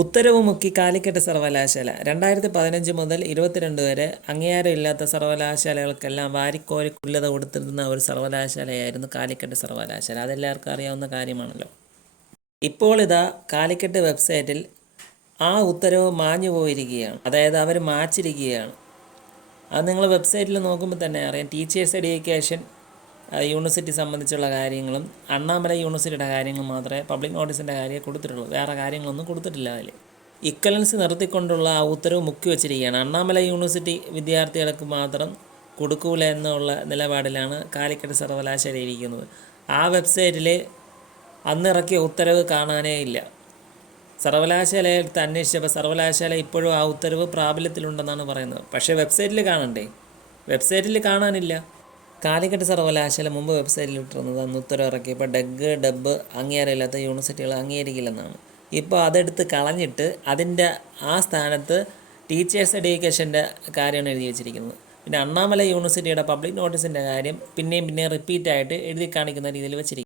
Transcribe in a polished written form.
ഉത്തരവ് മുക്കി കാലിക്കറ്റ് സർവകലാശാല 2015 മുതൽ 22 വരെ അംഗീകാരമില്ലാത്ത സർവകലാശാലകൾക്കെല്ലാം വാരിക്കോരി തുല്യത കൊടുത്തിരുന്ന ഒരു സർവകലാശാലയായിരുന്നു കാലിക്കറ്റ് സർവകലാശാല. അതെല്ലാവർക്കും അറിയാവുന്ന കാര്യമാണല്ലോ. ഇപ്പോൾ ഇതാ കാലിക്കറ്റ് വെബ്സൈറ്റിൽ ആ ഉത്തരവ് മാഞ്ഞു പോയിരിക്കുകയാണ്. അതായത് അവർ മാച്ചിരിക്കുകയാണ്. അത് നിങ്ങൾ വെബ്സൈറ്റിൽ നോക്കുമ്പോൾ തന്നെ അറിയാം. ടീച്ചേഴ്സ് എഡ്യൂക്കേഷൻ യൂണിവേഴ്സിറ്റി സംബന്ധിച്ചുള്ള കാര്യങ്ങളും അണ്ണാമല യൂണിവേഴ്സിറ്റിയുടെ കാര്യങ്ങളും മാത്രമേ പബ്ലിക് നോട്ടീസിൻ്റെ കാര്യം കൊടുത്തിട്ടുള്ളൂ. വേറെ കാര്യങ്ങളൊന്നും കൊടുത്തിട്ടില്ല അതിൽ. ഇക്വലൻസ് നിർത്തിക്കൊണ്ടുള്ള ആ ഉത്തരവ് മുക്കി വച്ചിരിക്കുകയാണ്. അണ്ണാമല യൂണിവേഴ്സിറ്റി വിദ്യാർത്ഥികൾക്ക് മാത്രം കൊടുക്കൂല എന്നുള്ള നിലപാടിലാണ് കാലിക്കറ്റ് സർവകലാശാല ഇരിക്കുന്നത്. ആ വെബ്സൈറ്റിൽ അന്നിറക്കിയ ഉത്തരവ് കാണാനേ ഇല്ല. സർവകലാശാലയിൽ അന്വേഷിച്ചപ്പോൾ സർവകലാശാല ഇപ്പോഴും ആ ഉത്തരവ് പ്രാബല്യത്തിലുണ്ടെന്നാണ് പറയുന്നത്. പക്ഷേ വെബ്സൈറ്റിൽ കാണണ്ടേ? വെബ്സൈറ്റിൽ കാണാനില്ല. കാലിക്കറ്റ് സർവകലാശാല മുമ്പ് വെബ്സൈറ്റിൽ ഇട്ടിരുന്നത് അന്ന് ഉത്തരവ് ഇറക്കിയപ്പോൾ ഡബ്ബ് അംഗീകാരമില്ലാത്ത യൂണിവേഴ്സിറ്റികൾ അംഗീകരിക്കില്ലെന്നാണ്. ഇപ്പോൾ അതെടുത്ത് കളഞ്ഞിട്ട് അതിൻ്റെ ആ സ്ഥാനത്ത് ടീച്ചേഴ്സ് എഡ്യൂക്കേഷൻ്റെ കാര്യമാണ് എഴുതി വെച്ചിരിക്കുന്നത്. പിന്നെ അണ്ണാമല യൂണിവേഴ്സിറ്റിയുടെ പബ്ലിക് നോട്ടീസിൻ്റെ കാര്യം പിന്നെയും റിപ്പീറ്റായിട്ട് എഴുതി കാണിക്കുന്ന രീതിയിൽ വെച്ചിരിക്കുന്നു.